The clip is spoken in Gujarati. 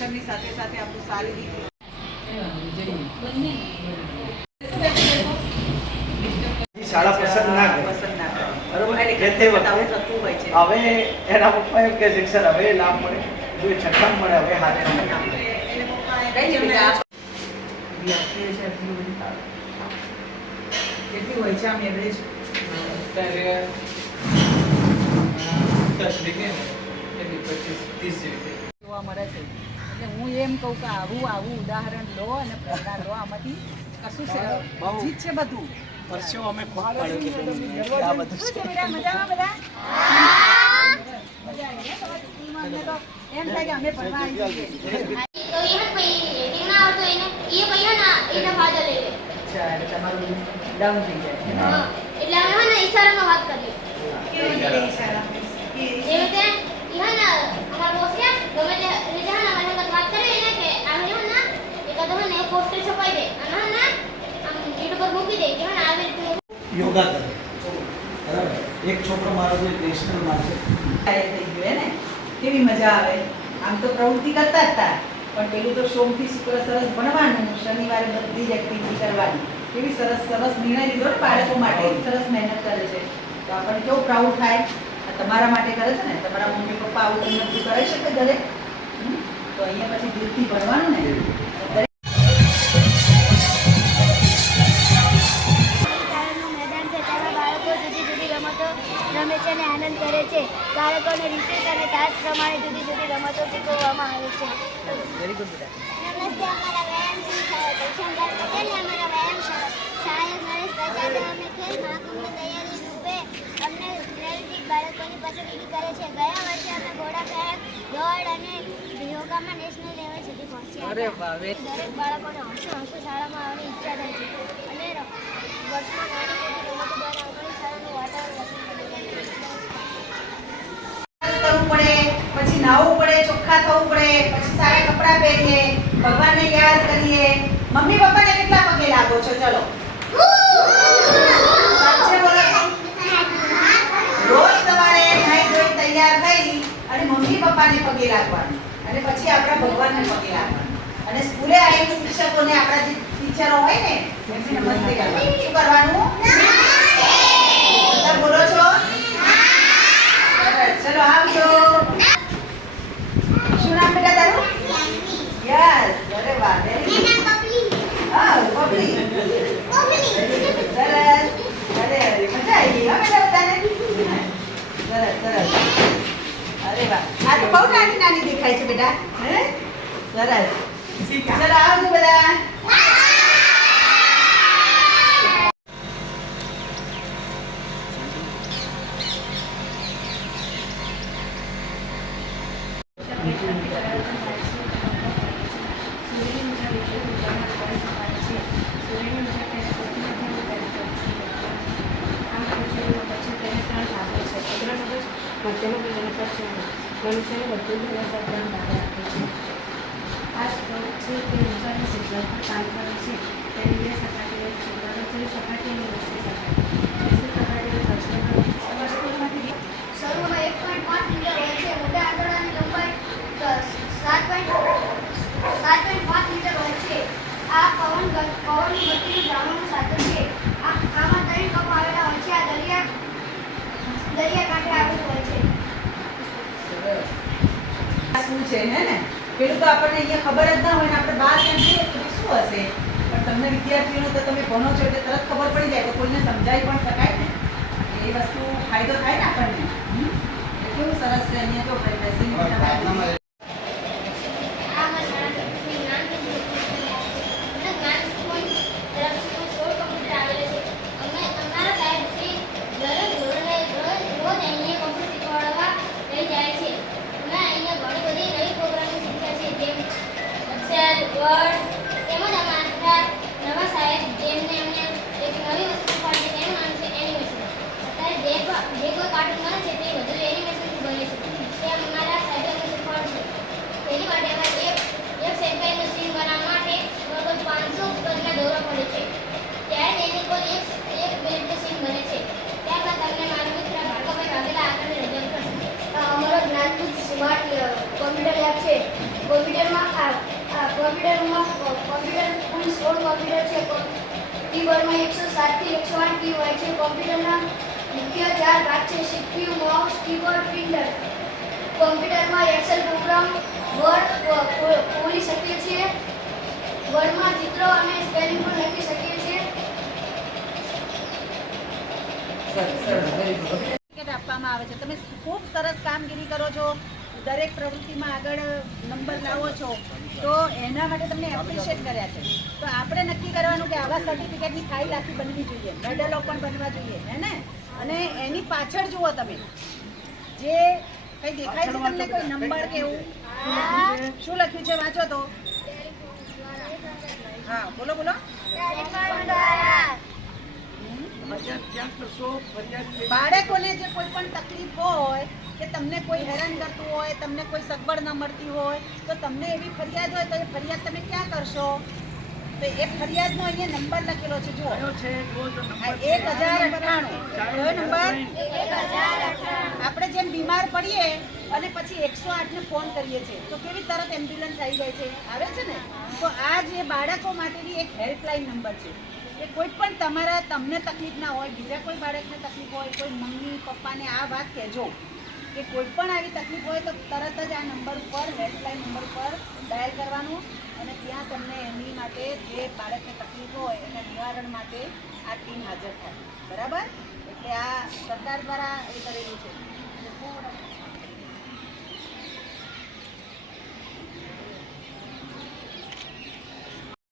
શિક્ષણની સાથે સાથે આપણું સારી શાળા પસંદ ના પસંદ ના બરોબર? એટલે જે તે આવું વખતે થતું હોય છે. હવે એના પપ્પા એમ કે છે હવે લાભ મળે જો છઠ્ઠા મળે હવે હાથે. કેટલી હોય છે આમ એવરેજ અત્યારે દસ વીકે ને કેટલી પચીસ ત્રીસ જેવી જોવા મળે છે. એટલે હું એમ કહું કે આવું આવું ઉદાહરણ લો અને પ્રકાર લો. આમાંથી કશું છે. જીત છે બધું. પરસ્યો અમે ખૂબ પાડ્યો આ બધું છે. છે મજામાં બધા? મજા આવી ને તમારી સ્કૂલમાં અમને તો? એમ થાય કે અમે ભણવા આવી એ હે પઈ રેટિંગ ના આવતો એને એ પૈયો ના એના ફાધર લઈ લે અચ્છા એટલે તમારું ડાઉન થઈ જાય હા એટલે અમે ઈશારામાં વાત કરીએ. કેવી રીતે ઈશારા એ રીતે ઈ હે ને અમારા બોસ છે ગમે તે રીતે હે ને અમારી સાથે વાત કરી એને કે આ હે ને એકાદ હે ને પોસ્ટર છપાઈ દે અને હે ને આમ ગેટ ઉપર મૂકી દે કે હે ને આવી રીતે યોગા કરે. બરાબર? એક છોકરો મારો જે નેશનલમાં છે. કેવી મજા આવે? આમ તો પ્રવૃત્તિ કરતા હતા પણ પેલું તો સોમથી શુક્ર સરસ ભણવાનું શનિવારે બધી જ એક્ટિવિટી કરવાની. કેવી સરસ સરસ નિર્ણય લીધો ને બાળકો માટે. સરસ મહેનત કરે છે. તો આપણને કેવું પ્રાઉડ થાય? તમારા માટે કરે છે ને? તમારા મમ્મી પપ્પા આવું તમને બધું કરાવી શકે ઘરે? તો અહીંયા પછી દિલથી ભણવાનું ને? કરે છે. બાળકોને વિશેષ અને તાસ પ્રમાણે જુદી જુદી રમતો શીખવવામાં આવે છે. વેરી ગુડ બેટા. નમસ્તે અમારા વ્યાયામ શંકર પટેલ અમારા વ્યાયામ સહાયક નરેશ પ્રજાપતિ અમે ખેલ મહાકુંભની તૈયારી રૂપે અમને પ્રેરિત બાળકોની પસંદગી કરે છે. ગયા વર્ષે અમે ઘોડા કાયક દોડ અને યોગામાં નેશનલ લેવલ સુધી પહોંચ્યા અરે વાહ દરેક બાળકોને હંસો હંસો શાળામાં આવવાની ઈચ્છા થાય છે અને વર્ષમાં નાની મોટી રમતો દ્વારા અમારી શાળાનું વાતાવરણ રસપ્રદ બને છે. કરવું પડે પછી નાહવું પડે ચોખ્ખા થવું પડે પછી સારા કપડાં પહેરીએ ભગવાનને યાદ કરીએ. મમ્મી પપ્પાને કેટલા પગે લાગો છો? ચલો? રોજ સવારે નાઈ ધોઈ તૈયાર થઈ અને મમ્મી પપ્પાને પગે લાગવાનું. અને પછી આપણા ભગવાનને પગે લાગવાનું. અને સ્કૂલે આવીને શિક્ષકોને આપણા જે ટીચરો હોય ને એમને નમસ્તે કરવાનું. શું કરવાનું? બોલો છો. ચલો આવજો શું નામ બેટા તારું યસ અરે વાહ વેરી ગુડ હા બબલી સરસ અરે અરે મજા આવી ગઈ હો બેટા બધાને સરસ સરસ. અરે વાહ. આ તો બહુ નાની નાની દેખાય છે બેટા હે? સરસ. ચલો આવજો બધા. મનુષ્યને વધુ જ અસર ધ્યાન ભાગ રાખે છે. આ સ્ત્રોત છે તે ઊંચાની સિદ્ધાંત પર કામ કરે છે, તેની બે સપાટીઓ છે પ્રગતિની સપાટી અને વસ્તી સપાટી વસ્તી સપાટીનો પ્રશ્ન વસ્તુમાંથી શરૂમાં એક પોઈન્ટ પાંચ મીટર હોય છે મોટા આંતરડાની લંબાઈ દસ- સાત પોઈન્ટ સાત પોઈન્ટ પાંચ મીટર હોય છે આ પવન ગ- પવનની ગતિનું જાણવાનું સાધન છે આ આમાં ત્રણ કપ આવેલા હોય છે આ દરિયા દરિયા કાંઠે આવેલું હોય છે હે ને? પેલું તો આપણને અહીંયા ખબર જ ના હોય ને આપણે બહાર ક્યાં જઈએ તો શું હશે? પણ તમને વિદ્યાર્થીઓને તો તમે ભણો છો એટલે તરત ખબર પડી જાય તો કોઈને સમજાવી પણ શકાય ને. એ વસ્તુ ફાયદો થાય ને આપણને. કેવું સરસ છે અહીંયા તો બેસીને આ અમારી શાળાનું જ્ઞાન કેન્દ્ર છે. જ્ઞાન સ્કૂલ તરફથી સોળ કમ્પ્યુટર આવેલા છે અમે અમારા સાહેબશ્રી દરેક ધોરણે રોજ રોજ અહીંયા કમ્પ્યુટર શીખવાડવા લઈ જાય છે અમે અહીંયા ઘણી બધી નવી પ્રોગ્રામિંગ શીખ્યા છે જેમ વર્ડ તેમજ અમારા નવા સાહેબ જેમને અમને એક નવી વસ્તુ પણ છે તેનું નામ છે એનિમેશન અત્યારે જે જે કોઈ કાર્ટૂન બને છે તે કોમ્પ્યુટરમાં કોમ્પ્યુટર કુલ સોળ કોમ્પ્યુટર છે કીબોર્ડમાં એકસો સાતથી એકસો આઠ હોય છે. કોમ્પ્યુટરના મુખ્ય ચાર ભાગ છે સીપીયુ માઉસ કોમ્પ્યુટરમાં એક્સેલ પ્રોગ્રામ વર્ડ ખોલી શકીએ છીએ. વર્ડમાં ચિત્રો અને સ્પેલિંગ પણ લખી શકીએ છીએ. આપવામાં આવે છે. તમે ખૂબ સરસ કામગીરી કરો છો. દરેક પ્રવૃત્તિમાં આગળ નંબર લાવો છો, તો એના માટે તમને એપ્રિશિએટ કર્યા છે. તો આપણે નક્કી કરવાનું કે આવા સર્ટિફિકેટની ફાઇલ આખી બનવી જોઈએ મેડલો પણ બનવા જોઈએ, હે ને? અને એની પાછળ જુઓ તમે, જે કંઈ દેખાય છે તમને કોઈ નંબર કે એવું? શું લખ્યું છે? વાંચો તો. હા, બોલો બોલો. બાળકોને જે કોઈ પણ તકલીફ હોય તમને કોઈ હેરાન કરતું હોય તમને કોઈ સગવડ ન મળતી હોય તો તમને એવી ફરિયાદ હોય તો એ ફરિયાદ તમે ક્યાં કરશો? તો એ ફરિયાદનો અહીંયા નંબર લખેલો છે જો જો એક હજાર અઠ્ઠાણું. કયો નંબર? આપણે જેમ બીમાર પડીએ અને પછી એકસો આઠને ફોન કરીએ છીએ તો કેવી તરત એમ્બ્યુલન્સ આવી જાય છે? આવે છે ને? તો આ જે બાળકો માટેની એક હેલ્પલાઇન નંબર છે. કે કોઈ પણ તમારા તમને તકલીફ ના હોય બીજા કોઈ બાળકને તકલીફ હોય કોઈ મમ્મી પપ્પાને આ વાત કહેજો. કે કોઈ પણ આવી તકલીફ હોય તો તરત જ આ નંબર ઉપર હેલ્પલાઇન નંબર ઉપર ડાયલ કરવાનું અને ત્યાં તમને એની માટે જે બાળકને તકલીફ હોય એના નિવારણ માટે આ ટીમ હાજર થાય. બરાબર? એટલે આ સરકાર દ્વારા એ કરેલું છે.